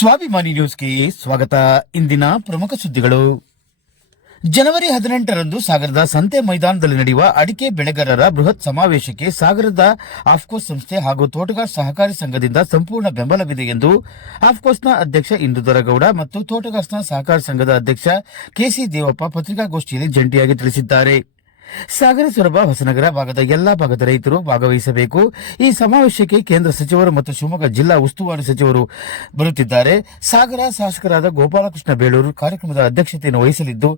ಸ್ವಾಭಿಮಾನಿ ನ್ಯೂಸ್ಗೆ ಸ್ವಾಗತ. ಇಂದಿನ ಪ್ರಮುಖ ಸುದ್ದಿಗಳು. ಜನವರಿ 18ರಂದು ಸಾಗರದ ಸಂತೆ ಮೈದಾನದಲ್ಲಿ ನಡೆಯುವ ಅಡಿಕೆ ಬೆಳೆಗಾರರ ಬೃಹತ್ ಸಮಾವೇಶಕ್ಕೆ ಸಾಗರದ ಆಫ್ಕೋಸ್ ಸಂಸ್ಥೆ ಹಾಗೂ ತೋಟಗಾರ ಸಹಕಾರಿ ಸಂಘದಿಂದ ಸಂಪೂರ್ಣ ಬೆಂಬಲವಿದೆ ಎಂದು ಆಫ್ಕೋಸ್ನ ಅಧ್ಯಕ್ಷ ಇಂದುದರಗೌಡ ಮತ್ತು ತೋಟಗಾರ ಸಹಕಾರಿ ಸಂಘದ ಅಧ್ಯಕ್ಷ ಕೆಸಿ ದೇವಪ್ಪ ಪತ್ರಿಕಾಗೋಷ್ಠಿಯಲ್ಲಿ ಜಂಟಿಯಾಗಿ ತಿಳಿಸಿದ್ದಾರೆ. ಸಾಗರ ಸೊರಬ ಹೊಸನಗರ ಭಾಗದ ಎಲ್ಲಾ ಭಾಗದ ರೈತರು ಭಾಗವಹಿಸಬೇಕು. ಈ ಸಮಾವೇಶಕ್ಕೆ ಕೇಂದ್ರ ಸಚಿವರು ಮತ್ತು ಶಿವಮೊಗ್ಗ ಜಿಲ್ಲಾ ಉಸ್ತುವಾರಿ ಸಚಿವರು ಬರುತ್ತಿದ್ದಾರೆ. ಸಾಗರ ಶಾಸಕರಾದ ಗೋಪಾಲಕೃಷ್ಣ ಬೇಳೂರು ಕಾರ್ಯಕ್ರಮದ ಅಧ್ಯಕ್ಷತೆಯನ್ನು ವಹಿಸಲಿದ್ದು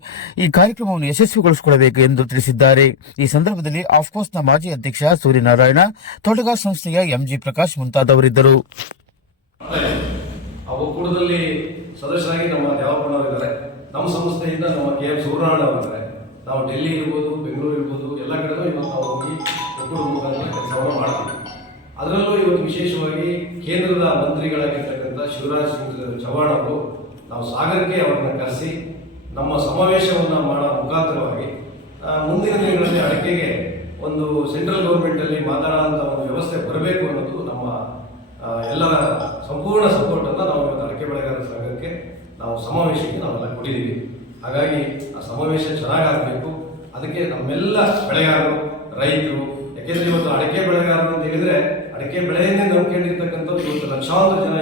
ಈ ಕಾರ್ಯಕ್ರಮವನ್ನು ಯಶಸ್ವಿಗೊಳಿಸಿಕೊಳ್ಳಬೇಕು ಎಂದು ತಿಳಿಸಿದ್ದಾರೆ. ಈ ಸಂದರ್ಭದಲ್ಲಿ ಆಫ್ಕೋಸ್ನ ಮಾಜಿ ಅಧ್ಯಕ್ಷ ಸೂರ್ಯನಾರಾಯಣ, ತೋಟಗಾರ ಸಂಸ್ಥೆಯ ಎಂಜಿ ಪ್ರಕಾಶ್ ಮುಂತಾದವರಿದ್ದರು. ಒಕ್ಕೂಟದಲ್ಲಿ ಸದಸ್ಯರಾಗಿ ನಮ್ಮ ದೇವಪ್ಪನವರಿದ್ದಾರೆ. ನಮ್ಮ ಸಂಸ್ಥೆಯಿಂದ ನಮ್ಮ ಕೆ.ಎಂ. ಸೂರ್ಯನಾರಾಯಣ ಅವರಿದ್ದಾರೆ. ನಾವು ಡೆಲ್ಲಿ ಇರ್ಬೋದು, ಬೆಂಗಳೂರು ಇರ್ಬೋದು, ಎಲ್ಲ ಕಡೆಗೂ ಇವತ್ತು ನಾವು ಹೋಗಿ ಒಕ್ಕೂಟದ ಮುಖಾಂತರ ಕೆಲಸವನ್ನು ಮಾಡ್ತೀವಿ. ಅದರಲ್ಲೂ ಇವತ್ತು ವಿಶೇಷವಾಗಿ ಕೇಂದ್ರದ ಮಂತ್ರಿಗಳಾಗಿರ್ತಕ್ಕಂಥ ಶಿವರಾಜ್ ಸಿಂಗ್ ಚೌಹಾಣ್ ಅವರು ನಾವು ಸಾಗರಕ್ಕೆ ಅವರನ್ನು ಕರೆಸಿ ನಮ್ಮ ಸಮಾವೇಶವನ್ನು ಮಾಡೋ ಮುಖಾಂತರವಾಗಿ ಮುಂದಿನ ದಿನಗಳಲ್ಲಿ ಅಡಿಕೆಗೆ ಒಂದು ಸೆಂಟ್ರಲ್ ಗೌರ್ಮೆಂಟಲ್ಲಿ ಮಾತಾಡೋಂಥ ಒಂದು ವ್ಯವಸ್ಥೆ ಬರಬೇಕು ಅನ್ನೋದು ನಮ್ಮ ಎಲ್ಲರ ಸಂಪೂರ್ಣ ಸಪೋರ್ಟನ್ನು ನಾವು ಇವತ್ತು ಅಡಿಕೆ ಬೆಳೆಗಾರರ ಸಂಘಕ್ಕೆ ನಾವು ಸಮಾವೇಶಕ್ಕೆ ನಾವೆಲ್ಲ ಕೊಟ್ಟಿದ್ದೀವಿ. ಹಾಗಾಗಿ ಆ ಸಮಾವೇಶ ಚೆನ್ನಾಗಾಗಬೇಕು. ಅದಕ್ಕೆ ನಮ್ಮೆಲ್ಲ ಬೆಳೆಗಾರರು, ರೈತರು, ಯಾಕೆಂದರೆ ಇವತ್ತು ಅಡಿಕೆ ಬೆಳೆಗಾರರು ಅಂತ ಹೇಳಿದರೆ ಅಡಿಕೆ ಬೆಳೆಯನ್ನೇ ನಂಬಿಕೊಂಡಿರ್ತಕ್ಕಂಥವ್ರು ಇವತ್ತು ಲಕ್ಷಾಂತರ ಜನ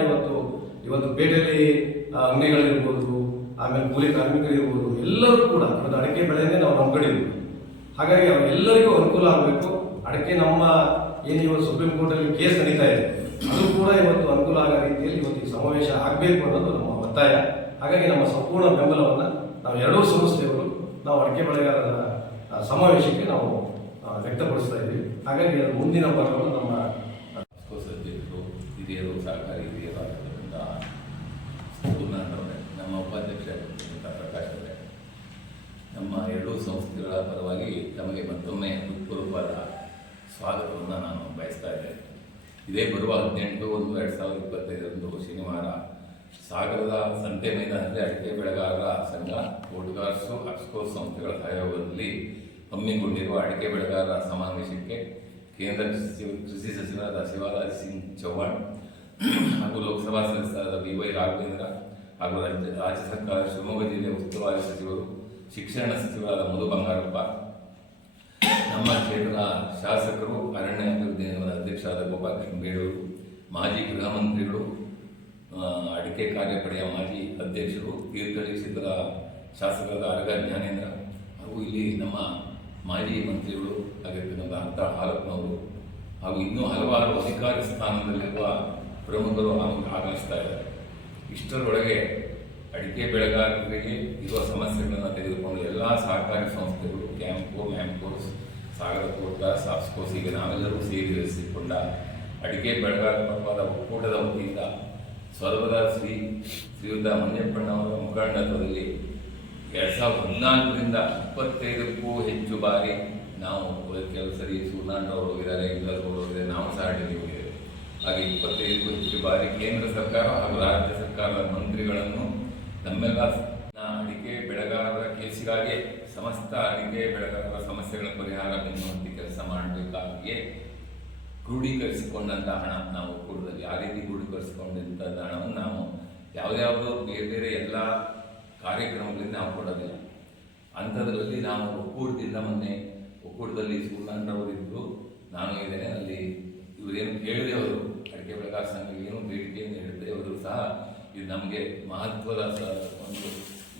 ಇವತ್ತು ಪೇಟೆಯಲ್ಲಿ ಅಂಗಡಿಗಳಿರ್ಬೋದು, ಆಮೇಲೆ ಕೂಲಿ ಕಾರ್ಮಿಕರು ಇರ್ಬೋದು, ಎಲ್ಲರೂ ಕೂಡ ಇವತ್ತು ಅಡಿಕೆ ಬೆಳೆಯನ್ನೇ ನಾವು ನಂಬ್ಕೊಂಡಿದ್ದೀವಿ. ಹಾಗಾಗಿ ಅವರೆಲ್ಲರಿಗೂ ಅನುಕೂಲ ಆಗಬೇಕು. ಅಡಿಕೆ ನಮ್ಮ ಏನು ಇವತ್ತು ಸುಪ್ರೀಂ ಕೋರ್ಟಲ್ಲಿ ಕೇಸ್ ನಡೀತಾ ಇದೆ, ಅದು ಕೂಡ ಇವತ್ತು ಅನುಕೂಲ ಆಗೋ ರೀತಿಯಲ್ಲಿ ಇವತ್ತು ಈ ಸಮಾವೇಶ ಆಗಬೇಕು ಅನ್ನೋದು ನಮ್ಮ ಒತ್ತಾಯ. ಹಾಗಾಗಿ ನಮ್ಮ ಸಂಪೂರ್ಣ ಬೆಂಬಲವನ್ನು ನಾವು ಎರಡೂ ಸಂಸ್ಥೆಗಳು ನಾವು ಅಡಿಕೆ ಬೆಳೆಗಾರರ ಸಮಾವೇಶಕ್ಕೆ ನಾವು ವ್ಯಕ್ತಪಡಿಸ್ತಾ ಇದ್ದೀವಿ. ಹಾಗಾಗಿ ಅದು ಮುಂದಿನ ಭಾಗವನ್ನು ನಮ್ಮ ಅಧ್ಯಕ್ಷರು, ಹಿರಿಯರು, ಸಹಕಾರಿ ಹಿರಿಯರಾಗಿರ್ತಕ್ಕಂಥ ನಮ್ಮ ಉಪಾಧ್ಯಕ್ಷ ಪ್ರಕಾಶ್ ಅವರೇ, ನಮ್ಮ ಎರಡೂ ಸಂಸ್ಥೆಗಳ ಪರವಾಗಿ ತಮಗೆ ಮತ್ತೊಮ್ಮೆ ಹೃತ್ಪೂರ್ವಕವಾದ ಸ್ವಾಗತವನ್ನು ನಾನು ಬಯಸ್ತಾ ಇದ್ದೇನೆ. ಇದೇ ಬರುವ 18/1/2025 ಶನಿವಾರ ಸಾಗರದ ಸಂತೆ ಮೈದಾನದಲ್ಲಿ ಅಡಿಕೆ ಬೆಳೆಗಾರರ ಸಂಘ, ತೋಟಗಾರರು, ಆಫ್ಕೋಸ್ ಸಂಸ್ಥೆಗಳ ಸಹಯೋಗದಲ್ಲಿ ಹಮ್ಮಿಕೊಂಡಿರುವ ಅಡಿಕೆ ಬೆಳೆಗಾರರ ಸಮಾವೇಶಕ್ಕೆ ಕೇಂದ್ರ ಕೃಷಿ ಸಚಿವರಾದ ಶಿವರಾಜ್ ಸಿಂಗ್ ಚೌಹಾಣ್ ಹಾಗೂ ಲೋಕಸಭಾ ಸದಸ್ಯರಾದ ಬಿ.ವೈ. ರಾಘವೇಂದ್ರ ಹಾಗೂ ರಾಜ್ಯ ಸರ್ಕಾರ ಶಿವಮೊಗ್ಗ ಜಿಲ್ಲೆಯ ಉಸ್ತುವಾರಿ ಸಚಿವರು, ಶಿಕ್ಷಣ ಸಚಿವರಾದ ಮಧು ಬಂಗಾರಪ್ಪ, ನಮ್ಮ ಕ್ಷೇತ್ರದ ಶಾಸಕರು, ಅರಣ್ಯ ಅಭಿವೃದ್ಧಿ ನಿಗಮದ ಅಧ್ಯಕ್ಷರಾದ ಗೋಪಾಲಕೃಷ್ಣ ಬೇಳೂರು, ಮಾಜಿ ಗೃಹ ಮಂತ್ರಿಗಳು, ಅಡಿಕೆ ಕಾರ್ಯಪಡೆಯ ಮಾಜಿ ಅಧ್ಯಕ್ಷರು, ತೀರ್ಥಹಳ್ಳಿ ಕ್ಷೇತ್ರದ ಶಾಸಕರಾದ ಅರಗ ಜ್ಞಾನೇಂದ್ರ ಹಾಗೂ ಇಲ್ಲಿ ನಮ್ಮ ಮಾಜಿ ಮಂತ್ರಿಗಳು ಆಗಿರ್ತಕ್ಕಂಥ ಹಾಲಪ್ಪನವರು ಹಾಗೂ ಇನ್ನೂ ಹಲವಾರು ಅಧಿಕಾರಿ ಸ್ಥಾನದಲ್ಲಿರುವ ಪ್ರಮುಖರು ಆಗಮಿಸ್ತಾ ಇದ್ದಾರೆ. ಇಷ್ಟರೊಳಗೆ ಅಡಿಕೆ ಬೆಳೆಗಾರರಿಗೆ ಇರುವ ಸಮಸ್ಯೆಗಳನ್ನು ತೆಗೆದುಕೊಂಡು ಎಲ್ಲ ಸಹಕಾರಿ ಸಂಸ್ಥೆಗಳು, ಕ್ಯಾಂಪ್ಕೋ, ಮ್ಯಾಂಕೋಸ್, ಸಾಗರ ತೋಟಗಾರ, ಆಫ್ಕೋಸ್, ಈಗ ನಾವೆಲ್ಲರೂ ಸೇರಿಸಿಕೊಂಡ ಅಡಿಕೆ ಬೆಳೆಗಾರ ಪರವಾದ ಒಕ್ಕೂಟದ ವತಿಯಿಂದ ಸೊರಬದ ಶ್ರೀಯುತ ಮಂಜಪ್ಪಣ್ಣವರ ಮುಖಂಡತ್ವದಲ್ಲಿ 2014ರಿಂದ 25ಕ್ಕೂ ಹೆಚ್ಚು ಬಾರಿ ನಾವು ಕೆಲವು ಸರಿ ಸೂರ್ಯನಾರಾಯಣರವರು ಹೋಗಿದ್ದಾರೆ, ಎಲ್ಲರೂ ಹೋಗಿದ್ದಾರೆ, ನಾವು ಸಹ ಡೆಲ್ಲಿ ಹೋಗಿದ್ದೇವೆ. ಹಾಗೆ 25ಕ್ಕೂ ಹೆಚ್ಚು ಬಾರಿ ಕೇಂದ್ರ ಸರ್ಕಾರ ಹಾಗೂ ರಾಜ್ಯ ಸರ್ಕಾರದ ಮಂತ್ರಿಗಳನ್ನು ನಮ್ಮೆಲ್ಲ ಅಡಿಕೆ ಬೆಳೆಗಾರರ ಕೇಸಿಗಾಗಿ ಸಮಸ್ತ ಅಡಿಕೆ ಬೆಳೆಗಾರರ ಸಮಸ್ಯೆಗಳ ಪರಿಹಾರ ಬೆನ್ನುಹತ್ತಿ ಕೆಲಸ ಮಾಡಬೇಕಾಗಿಯೇ ಕ್ರೋಢೀಕರಿಸಿಕೊಂಡಂಥ ಹಣ ನಾವು ಒಕ್ಕೂಟದಲ್ಲಿ ಆ ರೀತಿ ಕ್ರೋಢೀಕರಿಸಿಕೊಂಡಂಥ ಹಣವನ್ನು ನಾವು ಯಾವುದ್ಯಾವುದೋ ಬೇರೆ ಬೇರೆ ಎಲ್ಲ ಕಾರ್ಯಕ್ರಮಗಳಿಂದ ನಾವು ಕೊಡೋದಿಲ್ಲ. ಅಂಥದ್ರಲ್ಲಿ ನಾವು ಒಕ್ಕೂಟದಿಂದ ಮೊನ್ನೆ ಒಕ್ಕೂಟದಲ್ಲಿ ಸೂರ್ಯನಾರಾಯಣರವರಿದ್ದರು, ನಾನು ಇದ್ದೇನೆ. ಅಲ್ಲಿ ಇವರೇನು ಕೇಳಿದೆ, ಅವರು ಅಡಿಕೆ ಬೆಳೆಗಾರ ಸಂಘ ಏನು ಬೇಡಿಕೆಯನ್ನು ಹೇಳಿದೆ, ಅವರು ಸಹ ಇದು ನಮಗೆ ಮಹತ್ವದ ಒಂದು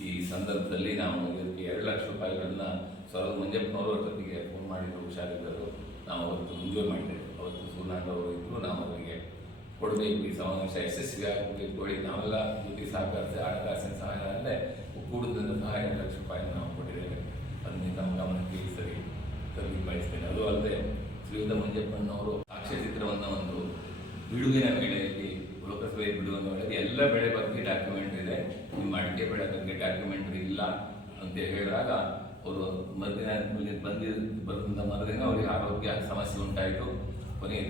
ಈ ಸಂದರ್ಭದಲ್ಲಿ ನಾವು ಇದಕ್ಕೆ 2 ಲಕ್ಷ ರೂಪಾಯಿಗಳನ್ನು ಸೊರಬ ಮಂಜಪ್ಪನವರ ಜೊತೆಗೆ ಫೋನ್ ಮಾಡಿದ್ರು, ಹುಷಾರಿದ್ದರು. ನಾವು ಅವತ್ತು ಮುಂಜಾನೆ ಮಾಡಿದ್ದೇವೆ. ಅವತ್ತು ಸೂರ್ಯನಾರಾಯಣರವರು ಇದ್ದರು, ನಾವು ಅವರಿಗೆ ಕೊಡಬೇಕು, ಈ ಸಮಾವೇಶ ಯಶಸ್ವಿ ಆಗಬೇಕು ಹೇಳಿ ನಾವೆಲ್ಲ ಜೊತೆ ಸಹಕರಿಸಿ ಹಣಕಾಸಿನ ಸಹಾಯ ಅಲ್ಲದೆ ಒಕ್ಕೂಟದಿಂದ ಸಹ 2 ಲಕ್ಷ ರೂಪಾಯಿಯನ್ನು ನಾವು ಕೊಟ್ಟಿದ್ದೇವೆ. ಅದನ್ನ ತಮ್ಮ ಗಮನಕ್ಕೆ ಸರಿ ತರಲಿ ಬಯಸ್ತೇನೆ. ಅದು ಅಲ್ಲದೆ ಶ್ರೀಯುತ ಮಂಜಪ್ಪನವರು ಸಾಕ್ಷ್ಯಚಿತ್ರವನ್ನು ಒಂದು ಬಿಡುವಿನ ವೇಳೆಯಲ್ಲಿ, ಲೋಕಸಭೆ ಬಿಡುವಿನ ವೇಳೆಯಲ್ಲಿ ಎಲ್ಲ ಬೆಳೆ ಬಗ್ಗೆ ಡಾಕ್ಯುಮೆಂಟ್ರಿ ಇದೆ, ನಿಮ್ಮ ಅಡಿಕೆ ಬೆಳೆ ಬಗ್ಗೆ ಡಾಕ್ಯುಮೆಂಟ್ರಿ ಇಲ್ಲ ಅಂತ ಹೇಳಿದಾಗ ಅವರು ಬಂದಂಥ ಮರುದಿನ ಅವರಿಗೆ ಆರೋಗ್ಯ ಸಮಸ್ಯೆ ಉಂಟಾಯಿತು. ಕೊನೆಯ